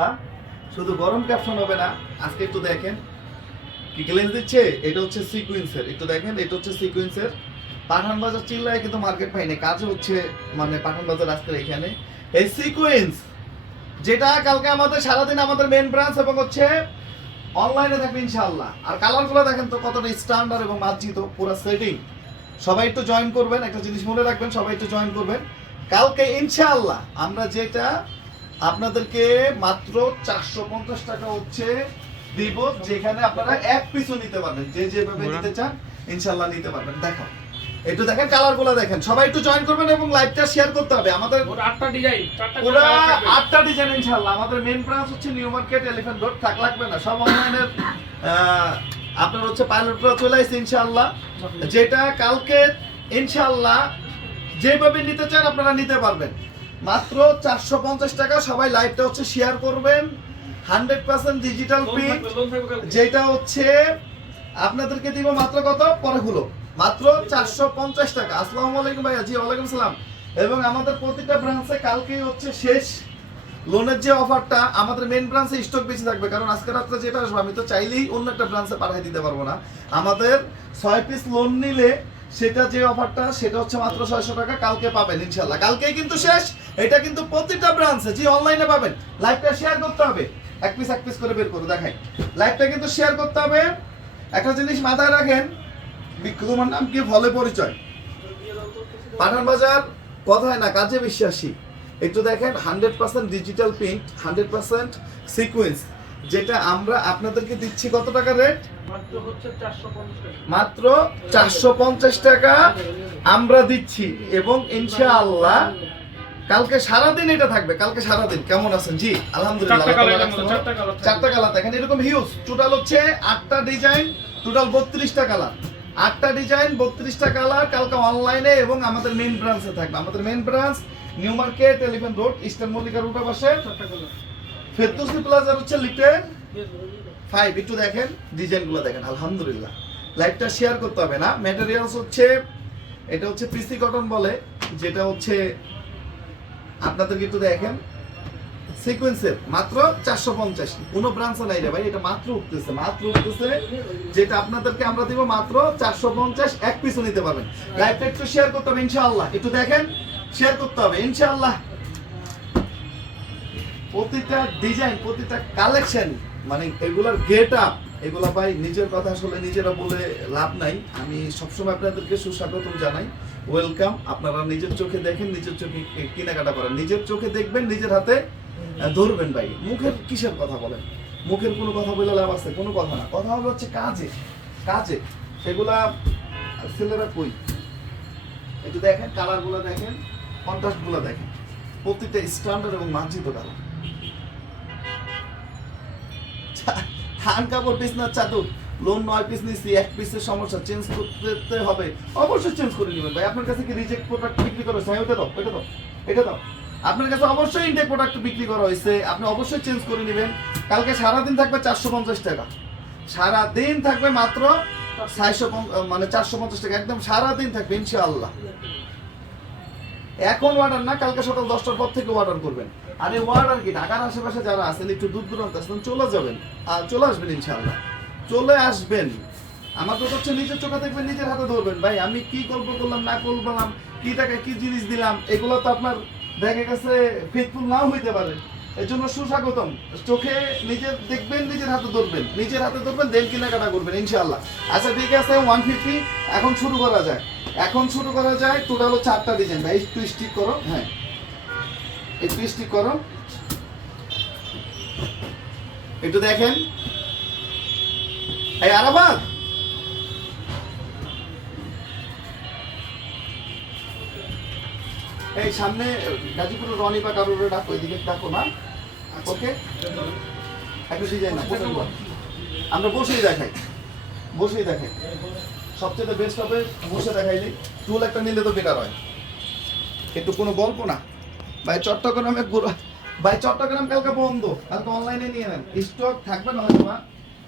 না শুধু গরম ক্যাপশন হবে না, আজকে একটু দেখেন কি গ্লেজ দিচ্ছে। এটা হচ্ছে সিকোয়েন্সের, একটু দেখেন এটা হচ্ছে সিকোয়েন্সের। পাঠান বাজার চিল্লায় কিন্তু মার্কেট পাইনি, কাজ হচ্ছে মানে পাঠান বাজার আজকের এখানে এই সিকোয়েন্স, যেটা কালকে আমাদের সারাদিন আমাদের মেন ব্রাঞ্চ এবং হচ্ছে অনলাইনে থাকবে ইনশাআল্লাহ। আর কালারগুলো দেখেন তো কতটা স্ট্যান্ডার্ড এবং মার্জিত, পুরো সেটিং। সবাই একটু জয়েন করবেন, একটা জিনিস মনে রাখবেন, সবাই একটু জয়েন করবেন। কালকে ইনশাআল্লাহ আমরা যেটা আপনাদেরকে মাত্র 450 টাকা হচ্ছে দিব, যেখানে আপনারা এক পিসও নিতে পারবেন, যে যেভাবে নিতে চান ইনশাআল্লাহ নিতে পারবেন। দেখো একটু দেখেন কালারগুলো দেখেন, সবাই একটু জয়েন করবেন এবং লাইভটা শেয়ার করতে হবে। আমাদের ওর 8টা ডিজাইন, পুরো 8টা ডিজাইন ইনশাআল্লাহ। আমাদের মেইন ব্রাঞ্চ হচ্ছে নিউ মার্কেট, এলিফ্যান্ট রোড, থাক লাগবে না, সব অনলাইনের আপনার হচ্ছে পাইলট প্রো চলে আসছে ইনশাআল্লাহ। যেটা কালকে ইনশাআল্লাহ যেভাবে নিতে চান আপনারা নিতে পারবেন মাত্র 450 টাকা। সবাই লাইভটা হচ্ছে শেয়ার করবেন। 100% ডিজিটাল প্রিন্ট, যেটা হচ্ছে আপনাদেরকে দিব মাত্র কত, পরে হলো মাত্র 450 টাকা। আসসালামু আলাইকুম ভাইয়া। জি ওয়ালাইকুম সালাম। এবং আমাদের প্রতিটা ব্রাঞ্চে কালকেই হচ্ছে শেষ লোনের যে অফারটা, আমাদের মেন ব্রাঞ্চে স্টক বেশি থাকবে, কারণ আজকে রাত্রে যেটা আসবে আমি তো চাইলেই অন্য একটা ব্রাঞ্চে পাঠিয়ে দিতে পারবো না। আমাদের 6 পিস লোন নিলে সেটা যে অফারটা সেটা হচ্ছে মাত্র 600 টাকা, কালকে পাবেন ইনশাআল্লাহ। কালকেই কিন্তু শেষ, এটা কিন্তু প্রতিটা ব্রাঞ্চে জি অনলাইনে পাবেন। লাইভটা শেয়ার করতে হবে, এক পিস করে বের করে দেখাই। লাইভটা কিন্তু শেয়ার করতে হবে। একটা জিনিস মাথায় রাখেন, তোমার নাম কি, ফলে পরিচয়। পাঠান বাজার কথায় না কাজে বিশ্বাসী। একটু দেখেন 100% ডিজিটাল প্রিন্ট, 100% সিকোয়েন্স, যেটা আমরা আপনাদেরকে দিচ্ছি কত টাকা রেট, মাত্র হচ্ছে 450 টাকা। মাত্র 450 টাকা আমরা দিচ্ছি। এবং ইনশাআল্লাহ কালকে সারাদিন এটা থাকবে, কালকে সারাদিন। কেমন আছেন? জি আলহামদুলিল্লাহ। চারটা কালার দেখেন, এরকম হিউজ। টোটাল হচ্ছে 8টা ডিজাইন, টোটাল 32টা কালার। 8টা ডিজাইন 32টা কালার কালকে অনলাইনে এবং আমাদের মেইন ব্রাঞ্চে থাকবে। আমাদের main branch new market, elephant road, eastern মল্লিকার রোড পাশে, ফেরদৌসি প্লাজার হচ্ছে লিফটেড 5। একটু দেখেন ডিজাইনগুলো দেখেন, আলহামদুলিল্লাহ। লাইভটা শেয়ার করতে হবে না। ম্যাটেরিয়ালস হচ্ছে এটা হচ্ছে পিসি কটন বলে, যেটা হচ্ছে আপনাদেরকে একটু দেখেন সিকোয়েন্সের মাত্র 450। কোনো ব্রাঞ্চে নাই রে ভাই, এটা মাত্র উঠতেছে, মাত্র উঠতেছে। যেটা আপনাদেরকে আমরা দিব মাত্র 450, এক পিসও নিতে পারবেন। লাইভটা একটু শেয়ার করতে হবে ইনশাআল্লাহ, একটু দেখেন শেয়ার করতে হবে ইনশাআল্লাহ। প্রতিটা ডিজাইন, প্রতিটা কালেকশন, মানে এগুলার গেট আপ, এগুলা ভাই নিজের কথা আসলে নিজেরা বলে লাভ নাই। আমি সবসময় আপনাদেরকে সুস্বাগতম জানাই, ওয়েলকাম। আপনারা নিজের চোখে দেখেন, নিজের চোখে কেনাকাটা করেন, নিজের চোখে দেখবেন, নিজের হাতে ধরবেন। ভাই মুখের কিসের কথা বলেন, মুখের কোনো কথা বলে লাভ আছে? কোনো কথা না, কথা হবে হচ্ছে কাজে, কাজে। এগুলা ছেলেরা কই, একটু দেখেন কালারগুলো দেখেন, কন্ট্রাস্টগুলো দেখেন, প্রত্যেকটা স্ট্যান্ডার্ড এবং মার্জিত কালার। থান কাপড় বিছনার চাদর লোন 9 পিস নিছি, এক পিসের সমস্যা, চেঞ্জ করতে হবে, অবশ্যই চেঞ্জ করে নেবেন ভাই। আপনার কাছে কি রিজেক্ট প্রোডাক্ট বিক্রি করা হয়েছে? ওটা দাও, এটা দাও, এটা দাও। আপনার কাছে অবশ্যই ইনটেক প্রোডাক্ট বিক্রি করা হয়েছে, আপনি অবশ্যই চেঞ্জ করে নেবেন। কালকে সারাদিন থাকবে 450 টাকা, সারাদিন থাকবে মাত্র 450 টাকা, একদম সারাদিন থাকবে ইনশাআল্লাহ। এখন অর্ডার না, কালকে সকাল 10টার পর থেকে অর্ডার করবেন। আর এই অর্ডার কি ঢাকার আশেপাশে যারা আছেন, একটু দূর দূরান্ত আসবেন, চলে যাবেন আর চলে আসবেন ইনশাআল্লাহ, চলে আসবেন। আমার তো হচ্ছে নিজের চোখে দেখবেন, নিজের হাতে ধরবেন। ভাই আমি কি গল্প করলাম না করলাম, কি টাকা কি জিনিস দিলাম, এগুলো তো আপনার দেখা গেছে ফেথফুল নাও হইতে পারে। এর জন্য সুস্বাগতম। চোখে নিজের দেখবেন, নিজের হাতে ধরবেন, নিজের হাতে ধরবেন, দেন কেনাকাটা করবেন ইনশাআল্লাহ। আচ্ছা ঠিক আছে, 150 এখন শুরু করা যায়, এখন শুরু করা যায়। টোটাল হচ্ছে 8টা ডিজাইন। ভাই একটু স্টিক করো, হ্যাঁ একটু স্টিক করো, একটু দেখেন। এই আরাবাদ, এই সামনে গাজীপুর রনি বা কারোর ডাকো, এদিকে ডাকো না, ওকে। একটু ডিজাইন না, আমরা বসেই দেখাই, বসেই দেখাই। সবচেয়ে বেস্ট হবে বসে দেখাইলে, টুল একটা নিলে তো বেটার হয়। একটু কোনো গল্প না ভাই। চট্টগ্রামে ভাই চট্টগ্রাম কালকে বন্ধ, কালকে অনলাইনে নিয়ে নেন, স্টক থাকবে না হয়তো বা,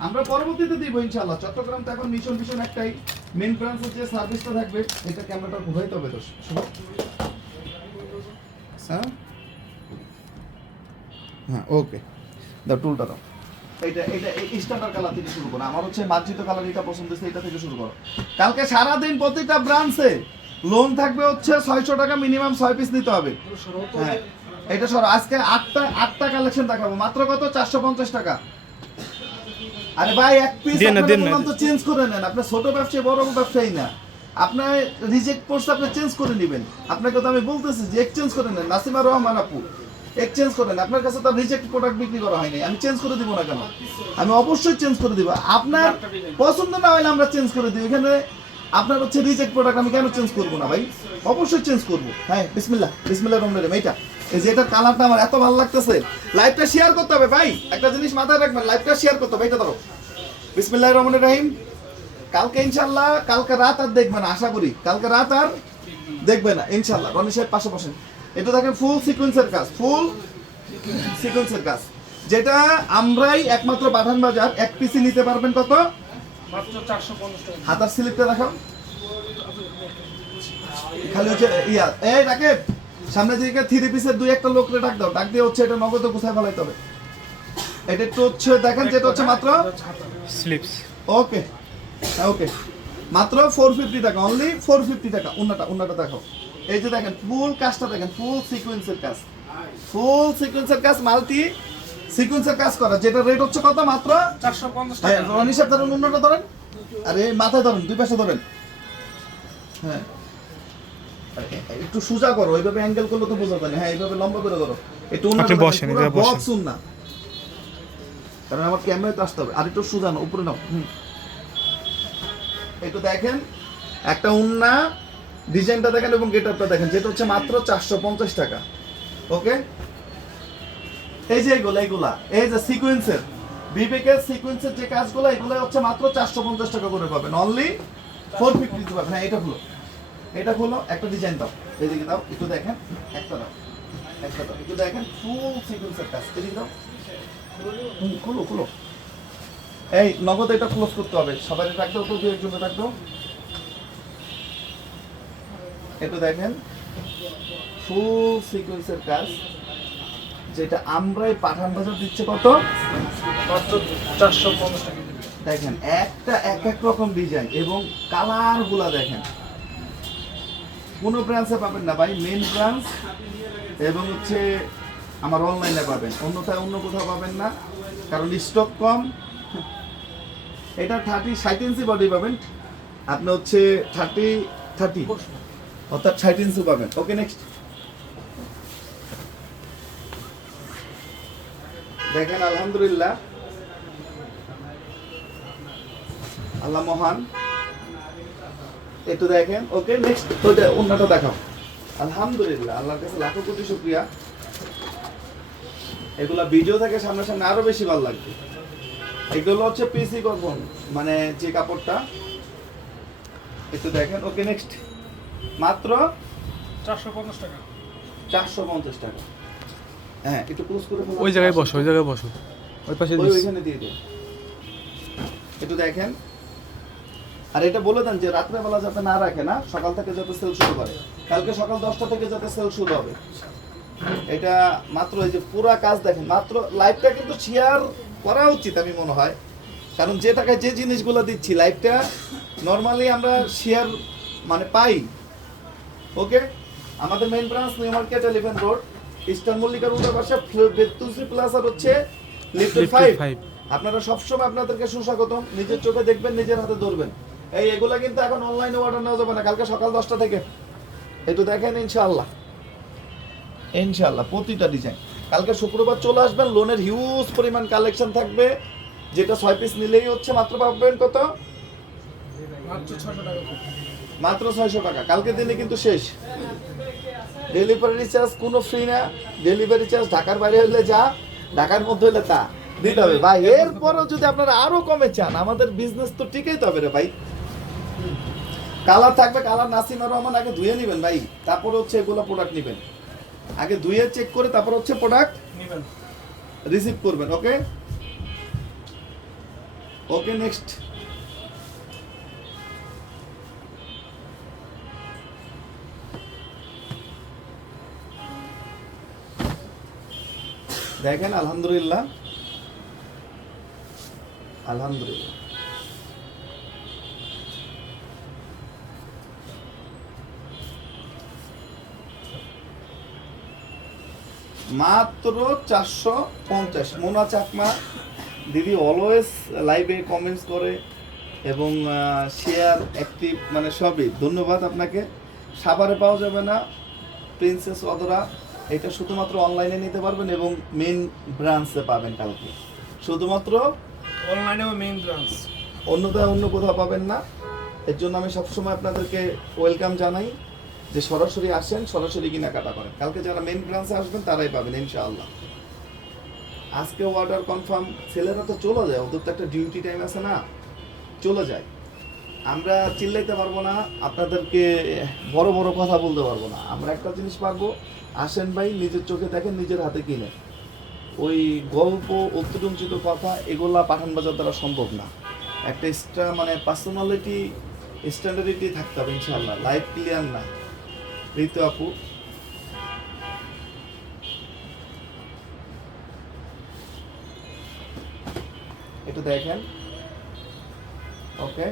আমরা পরবর্তীতে দিব ইনশাআল্লাহ। চট্টগ্রাম তো এখন মিশন একটাই, মেন ব্রাঞ্চের যে সার্ভিসটা থাকবে, এটা ক্যামেরাটা ঘুরাইতে হবে তো হ্যাঁ, ওকে। দাও টুলটা দাও। এইটা এইটা এই স্ট্যান্ডার্ড কালার থেকে শুরু করো। আমার হচ্ছে মার্জিত কালার এটা পছন্দ হয়েছে, এটা থেকে শুরু করো। কালকে সারাদিন প্রতিটা ব্রাঞ্চে লোন থাকবে হচ্ছে 600 টাকা, মিনিমাম 6 পিস নিতে হবে। হ্যাঁ এটা সরো। আজকে আটটা কালেকশন দেখাবো, মাত্র কত? 450 টাকা। আরে ভাই এক পিস আপনারা তো চেঞ্জ করে নেন। আপনি ছোট ব্যবসায়ী বড় ব্যবসায়ী না, আপনার রিজেক্ট করছে আপনি চেঞ্জ করে নেবেন। আপনাকে তো আমি বলতেছি যে এক্সচেঞ্জ করে নেন। নাসিমা রহমান আপু এক্সচেঞ্জ করেন। আপনার কাছে তো রিজেক্ট প্রোডাক্ট বিক্রি করা হয়নি, আমি চেঞ্জ করে দিব না কেন? আমি অবশ্যই চেঞ্জ করে দিব। আপনার পছন্দ না হলে আমরা চেঞ্জ করে দিই। এখানে আপনার হচ্ছে রিজেক্ট প্রোডাক্ট, আমি কেন চেঞ্জ করবো না ভাই? অবশ্যই চেঞ্জ করবো। হ্যাঁ বিসমিল্লাহ বিসমিল্লাহ রহমানির রহিম। এইটা এই যে এটার কালারটা আমার এত ভালো লাগতেছে। লাইভটা শেয়ার করতে হবে ভাই, একটা জিনিস মাথায় রাখবেন, লাইভটা শেয়ার করতে হবে। এটা ধরো বিসমিল্লাহির রহমানির রহিম। কালকে ইনশাআল্লাহ, কালকে রাত আর দেখবে না, আশা করি কালকে রাত আর দেখবে না ইনশাআল্লাহ। রনি সাহেব পাশে বসেন। এটা দেখেন ফুল সিকোয়েন্সের কাজ, ফুল সিকোয়েন্সের কাজ, যেটা আমরাই একমাত্র বাঠান বাজার। এক পিসি নিতে পারবেন কত? মাত্র 450 টাকা। হাতার স্লিপটা দেখাও। খালি হচ্ছে ইয়া এই রাকেব, সামনে দিকে 3 পিসের দুই একটা লোকরে ডাক দাও, ডাক দিয়ে হচ্ছে এটা নগদ গুছায় ফেলাইতে হবে। এটা একটু হচ্ছে দেখেন, যেটা হচ্ছে মাত্র স্লিপস। ওকে ওকে, মাত্র 450 টাকা, অনলি 450 টাকা। উন্নাটা দেখাও। এই যে দেখেন ফুল কাজটা দেখেন, ফুল সিকোয়েন্সের কাজ, ফুল সিকোয়েন্সের কাজ, মাল্টি সিকোয়েন্সের কাজ করা, যেটা রেট হচ্ছে কত? মাত্র 450 হ্যাঁ। টাকা। রনি সাহেব ধরেন, উন্নাটা ধরেন। আরে মাথায় ধরেন, দুই পাশে ধরেন। হ্যাঁ একটু সোজা করো, এইভাবে অ্যাঙ্গেল করলে তো বোঝা যায় না। হ্যাঁ এইভাবে লম্বা করে ধরো। একটু আপনি বসেন, এভাবে বসেন। বক্স উন্না, কারণ আমার ক্যামেরায় তো আসতে হবে। আর একটু সোজা নাও, উপরে নাও। একটু দেখেন একটা উন্না, ডিজাইনটা দেখেন এবং গেটআপটা দেখেন, যেটা হচ্ছে মাত্র 450 টাকা। ওকে, এই যে এইগুলা এই যে সিকোয়েন্সের, বিবেকের সিকোয়েন্সের যে কাজগুলো, এগুলো হচ্ছে মাত্র 450 টাকা করে পাবেন, অনলি 450 দিতে পারবেন। হ্যাঁ এটা হলো একটা ডিজাইন দাও, এদিকে দাও একটু দেখেন, একটা দাও একটু দেখেন, ফুল সিকোয়েন্সের কাজ, এদিকে দাও। খুলো এই নগদ এটা ক্লোজ করতে হবে। সবাই রাখতো তো, দুই একজনে রাখতো। একটু দেখেন ফুল সিকোয়েন্সের কাজ, যেটা আমরাই পাঠান বাজার দিচ্ছে কত? মাত্র 450 টাকা। দেখেন একটা এক এক রকম ডিজাইন এবং কালার গুলা দেখেন, কোনো ব্রাঞ্চে পাবেন না ভাই, মেন ব্রাঞ্চ এবং হচ্ছে আমার অনলাইনে পাবেন, অন্যথায় অন্য কোথাও পাবেন না, কারণ স্টক কম। এটা 60 ইঞ্চি বডি পাবেন আপনি, হচ্ছে 30 অর্থাৎ 60 ইঞ্চি পাবেন। ওকে নেক্সট দেখেন, আলহামদুলিল্লাহ আল্লাহ মহান। একটু দেখেন। ওকে নেক্সট ওইটা অন্যটা দেখাও। আলহামদুলিল্লাহ, আল্লাহর কাছে লাখো কোটি শুকরিয়া। এগুলা ভিডিও থেকে সামনে আরো বেশি ভালো লাগবে। এগুলো হচ্ছে পিসি কটন, মানে যে কাপড়টা, একটু দেখেন। ওকে নেক্সট মাত্র 450 টাকা। 450 টাকা। হ্যাঁ একটু ক্লোজ করে ফেলো। ওই জায়গায় বসো ওই পাশে ওইখানে দিয়ে দিন। একটু দেখেন। আর এটা বলে দেন যে রাত্রেবেলা যাতে না রাখে, না সকাল থেকে যাতে সেল শুরু করে, কালকে সকাল 10টা থেকে যাতে সেল শুরু হবে। এটা মাত্র এই যে পুরা কাজ দেখেন, মাত্র লাইভটা কিন্তু শেয়ার করা উচিত আমি মনে হয়, কারণ যে টাকায় যে জিনিসগুলো দিচ্ছি, লাইভটা নর্মালি আমরা শেয়ার মানে পাই। ওকে, আমাদের main branch new market 11 road, eastern মল্লিকার উল্টা পাশে বেতুলসি প্লাজার হচ্ছে লিফট 5। আপনারা সবসময় আপনাদেরকে সুস্বাগতম। নিজের চোখে দেখবেন, নিজের হাতে ধরবেন। এগুলা কিন্তু এখন অনলাইনে অর্ডার নেওয়া যাবে না, কালকে সকাল 10টা থেকে। একটু দেখেন ইনশাআল্লাহ প্রতিটা ডিজাইন। কালকে শুক্রবার চলে আসবেন, লোনের হিউজ পরিমাণ কালেকশন থাকবে, যেটা 6 পিস নিলেই হচ্ছে মাত্র পাবেন কত? মাত্র 600 টাকা। মাত্র 600 টাকা। কালকে দিনে কিন্তু শেষ। ডেলিভারি চার্জ কোনো ফ্রি না। ডেলিভারি চার্জ ঢাকার বাইরে হলে যা, ঢাকার মধ্যে হলে তা দিতে হবে ভাই। এরপরও যদি আপনারা আরো কমে চান, আমাদের বিজনেস তো টিকেই তবে রে ভাই। কালার থাকবে, কালার নাসিমা রহমান আগে ধুয়ে নেবেন ভাই, তারপর হচ্ছে এগুলো প্রোডাক্ট নেবেন। আগে ধুয়ে চেক করে তারপর হচ্ছে প্রোডাক্ট নেবেন, রিসিভ করবেন। ওকে ওকে নেক্সট দেখেন, আলহামদুলিল্লাহ আলহামদুলিল্লাহ। মাত্র 450। মোনা চাকমা দিদি অলওয়েজ লাইভে কমেন্টস করে এবং শেয়ার অ্যাক্টিভ, মানে সবই ধন্যবাদ আপনাকে। সাভারে পাওয়া যাবে না প্রিন্সেস অদরা, এটা শুধুমাত্র অনলাইনে নিতে পারবেন এবং মেন ব্রাঞ্চে পাবেন কালকে, শুধুমাত্র অনলাইনে মেইন ব্রাঞ্চ। অন্যথায় অন্য কোথাও পাবেন না। এর জন্য আমি সবসময় আপনাদেরকে ওয়েলকাম জানাই যে সরাসরি আসেন, সরাসরি কেনাকাটা করেন। কালকে যারা মেন ব্রাঞ্চে আসবেন তারাই পাবেন ইনশাআল্লাহ। আজকে অর্ডার কনফার্ম। ছেলেরা তো চলে যায়, ওদের তো একটা ডিউটি টাইম আছে না, চলে যায়। আমরা চিল্লাইতে পারবো না, আপনাদেরকে বড় বড় কথা বলতে পারবো না। আমরা একটা জিনিস পারবো, আসেন ভাই, নিজের চোখে দেখেন, নিজের হাতে কিনে। ওই গল্প অত্যুঞ্চিত কথা এগুলা পাঠান বাজার দ্বারা সম্ভব না। একটা এক্সট্রা মানে পার্সোনালিটি স্ট্যান্ডার্ডিটি থাকতে হবে ইনশাআল্লাহ। লাইফ ক্লিয়ার না ঋতু আপু, একটু দেখেন। ওকে,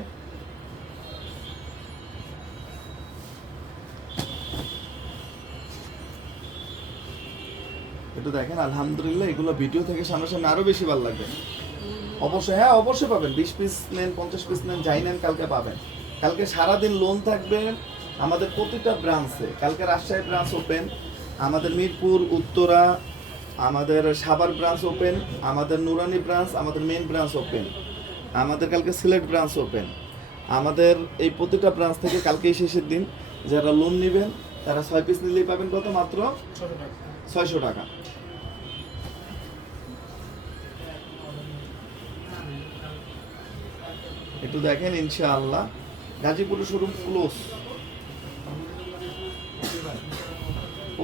একটু দেখেন। আলহামদুলিল্লাহ, এগুলো ভিডিও থেকে সামনাসামনি আরো বেশি ভালো লাগবে। অবশ্যই, হ্যাঁ অবশ্যই পাবেন। 20 পিস নেন, 50 পিস নেন, যাই নেন, কালকে পাবেন। কালকে সারাদিন লোন থাকবে আমাদের প্রতিটা ব্রাঞ্চে। কালকে রাজশাহী ব্রাঞ্চ ওপেন, আমাদের মিরপুর উত্তরা, আমাদের সাভার ব্রাঞ্চ ওপেন, আমাদের নুরানি ব্রাঞ্চ, আমাদের মেইন ব্রাঞ্চ ওপেন, আমাদের কালকে সিলেট ব্রাঞ্চ ওপেন। আমাদের এই প্রতিটা ব্রাঞ্চ থেকে কালকেই শেষের দিন। যারা লোন নেবেন তারা 6 পিস নিলেই পাবেন কত? মাত্র 600 টাকা। একটু দেখেন ইনশাআল্লাহ। গাজীপুরের শোরুম ক্লোজ।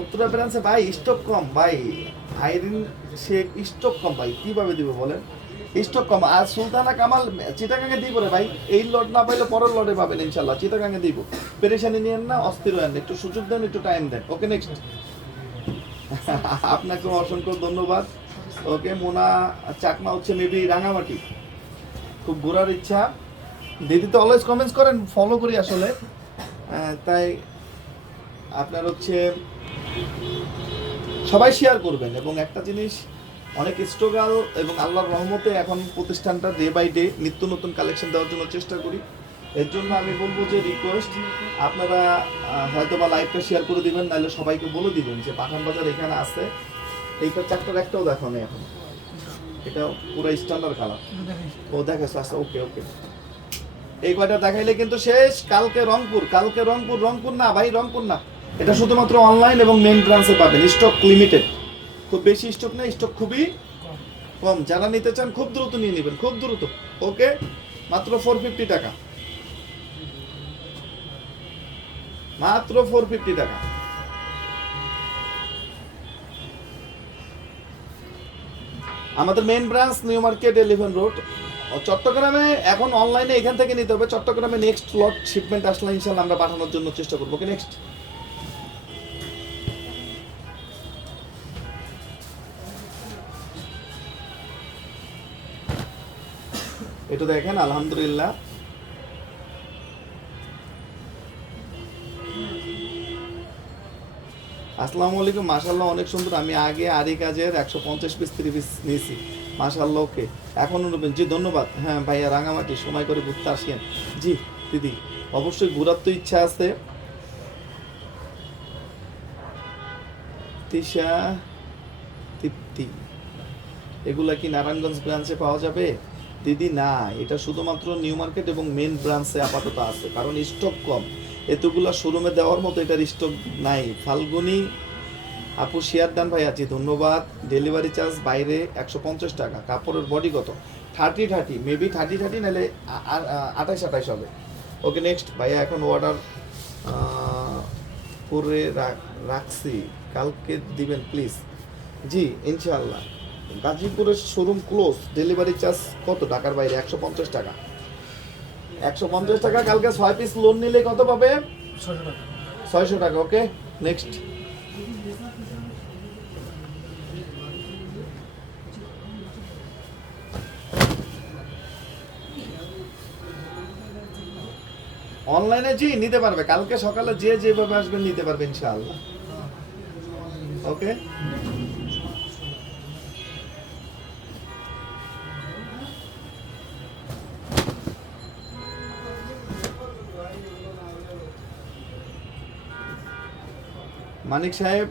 উত্তরা ব্রাঞ্চে ভাই স্টক কম ভাই, আইরিন শেখ স্টক কম ভাই, কিভাবে দিব বলেন? স্টক কম। আর সুলতানা কামাল চিটাগাঙ্গে দিব রে ভাই, এই লট না পাইলে পরের লটে পাবেন ইনশাআল্লাহ। চিটাগাঙ্গে দিব, পেরেশানি নিয়েন না, অস্থির হয়েন, একটু সুযোগ দেন, একটু টাইম দেন। ওকে, নেক্সট। আপনাকে অসংখ্য ধন্যবাদ। ওকে, মোনা চাকমা হচ্ছে মেবি রাঙামাটি, খুব ঘোরার ইচ্ছা। দিদি তো অলওয়েজ কমেন্টস করেন, ফলো করি আসলে, তাই আপনার হচ্ছে সবাই শেয়ার করবেন। এবং একটা জিনিস, অনেক স্ট্রাগল এবং আল্লাহর রহমতে এখন প্রতিষ্ঠানটা ডে বাই ডে নিত্য নতুন কালেকশন দেওয়ার জন্য চেষ্টা করি। এর জন্য আমি বলবো যে রিকোয়েস্ট, আপনারা হয়তো বা লাইভটা শেয়ার করে দিবেন, নাহলে সবাইকে বলে দিবেন যে পাঠান বাজার এখানে আছে। এইটা চারটার একটাও দেখো না এখন, এটা পুরো স্ট্যান্ডার্ড কালার। ও দেখাচ্ছে, আচ্ছা ওকে ওকে। এই কয়টা দেখাইলে কিন্তু শেষ। কালকে রংপুর, কালকে রংপুর, রংপুর না ভাই, রংপুর না। এটা শুধুমাত্র অনলাইন এবং মেন ব্রাঞ্চে পাবেন। স্টক লিমিটেড, খুব বেশি স্টক নেই, স্টক খুবই কম। যারা নিতে চান খুব দ্রুত নিয়ে নেবেন, খুব দ্রুত। ওকে, মাত্র 450 টাকা, মাত্র 450 টাকা। আমাদের main branch new market 11 road চট্টগ্রামে। এখন অনলাইনে এখান থেকে নিতে হবে। চট্টগ্রামে নেক্সট লট শিপমেন্ট আসলে ইনশাআল্লাহ আমরা পাঠানোর জন্য চেষ্টা করবো। ওকে, নেক্সট। একটু দেখেন আলহামদুলিল্লাহ। আসসালামু আলাইকুম, মাশাআল্লাহ অনেক সুন্দর। আমি আগে আরি কাজের 150 পিস 3 পিস নিয়েছি, মাশাআল্লাহ। ওকে, এখন নেবেন? জি ধন্যবাদ। হ্যাঁ ভাইয়া, রাঙামাটি সময় করে ঘুরতে আসেন। জি দিদি, অবশ্যই ঘোরার তো ইচ্ছা আছে। তিশা তৃপ্তি, এগুলা কি নারায়ণগঞ্জ ব্রাঞ্চে পাওয়া যাবে? দিদি না, এটা শুধুমাত্র নিউ মার্কেট এবং মেন ব্রাঞ্চে আপাতত আছে, কারণ স্টক কম। এতগুলা শোরুমে দেওয়ার মতো এটার স্টক নাই। ফাল্গুনি আপু শেয়ার দান ভাই, আছি ধন্যবাদ। ডেলিভারি চার্জ বাইরে 150 টাকা। কাপড়ের বডি কত? 30 মেবি 30 নাহলে 28 হবে। ওকে, নেক্সট। ভাইয়া এখন অর্ডার করে রাখছি, কালকে দিবেন প্লিজ। জি ইনশাআল্লাহ। গাজীপুরের শোরুম ক্লোজ। ডেলিভারি চার্জ কত? ঢাকার বাইরে 150 টাকা। 150 টাকা। কালকে 6 পিস লোন নিলে কত পাবে? 600 টাকা। 600 টাকা। ওকে, নেক্সট। অনলাইনে জি নিতে পারবে, কালকে সকালে যে যেভাবে আসবেন নিতে পারবে ইনশাআল্লাহ। ওকে, মানিক সাহেব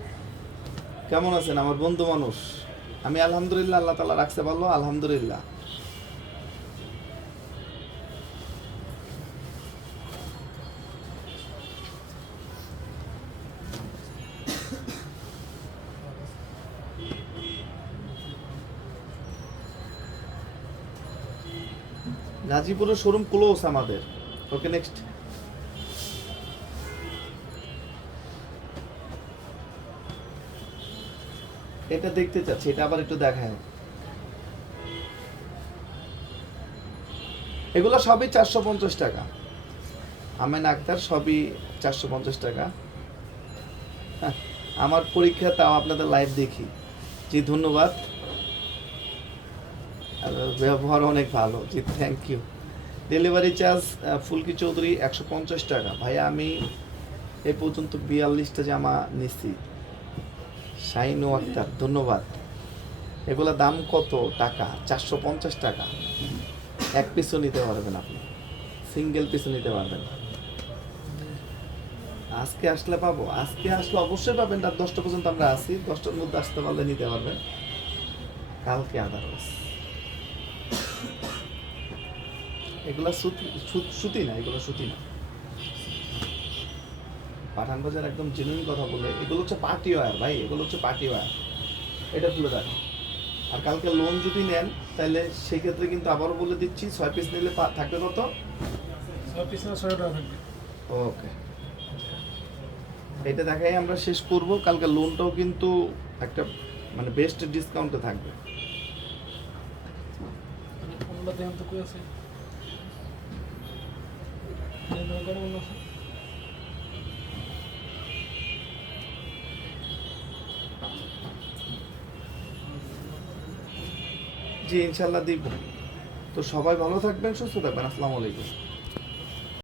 কেমন আছেন? আমার বন্ধু মানুষ। আমি আলহামদুলিল্লাহ, আল্লাহ তাআলা রাখছে ভালো, আলহামদুলিল্লাহ। গাজীপুরের শোরুম ক্লোজ আমাদের। ওকে, নেক্সট। এটা দেখতে চাচ্ছি, এটা আবার একটু দেখায়। এগুলো সবই 450 টাকা। আমেন আক্তার, সবই 450 টাকা। হ্যাঁ, আমার পরীক্ষা, তাও আপনাদের লাইভ দেখি। জি ধন্যবাদ, আর ব্যবহার অনেক ভালো। জি থ্যাংক ইউ। ডেলিভারি চার্জ ফুলকি চৌধুরী 150 টাকা। ভাইয়া আমি এ পর্যন্ত 42টা জামা নিচ্ছি। শাইনু আক্তার ধন্যবাদ। এগুলা দাম কত টাকা? 450 টাকা। এক পিসও নিতে পারবেন আপনি, সিঙ্গেল পিসও নিতে পারবেন। আজকে আসলে পাবো, আজকে আসলে অবশ্যই পাবেন। রাত 10টা পর্যন্ত আমরা আছি, 10টার মধ্যে আসতে পারলে নিতে পারবেন। কালকে আদারওয়াইজ। এগুলা সুতি না, এগুলো সুতি না। পাঠান বাজার একদম জেনুইন কথা বলে, এগুলো হচ্ছে পার্টি ওয়্যার ভাই, এগুলো হচ্ছে পার্টি ওয়্যার। এটা তুলে দেখো। আর কালকে লোন যদি নেন তাহলে সেই ক্ষেত্রে কিন্তু আবারও বলে দিচ্ছি, 6 পিস নিলে থাকবে কত? 6 পিস না 6 টাকা থাকবে। ওকে, এটা দেখাই আমরা শেষ করব। কালকে লোনটাও কিন্তু একটা মানে বেস্ট ডিসকাউন্টে থাকবে। কোনটা দেন তো কই আছে? দেন কোন কোন আছে? জি ইনশাল্লাহ দিব। তো সবাই ভালো থাকবেন, সুস্থ থাকবেন। আসসালামু আলাইকুম।